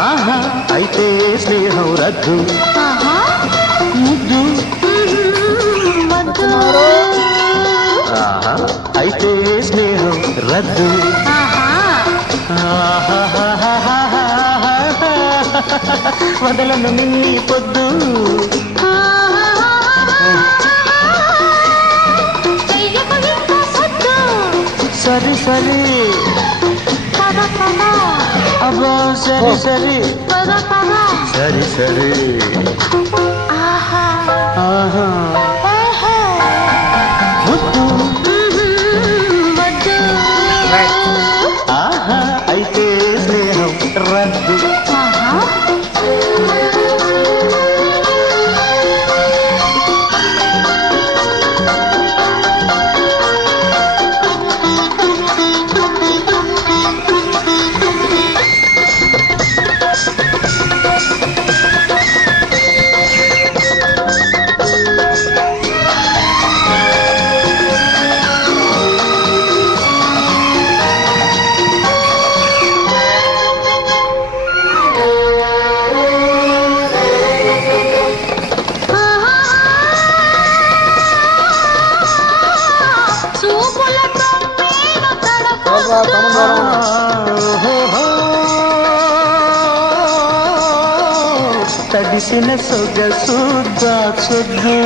ఆహా అయితే స్నేహం రద్దు ముద్దు ఆహా అయితే స్నేహం రద్దు వదలను నిన్ని పొద్దు సరి సరి అబ్బో సరి సరి సరి సరి ఆహా ముద్దు ఆహా అయితే స్నేహం రద్దు తడిసిన సొగసు దాచొద్దు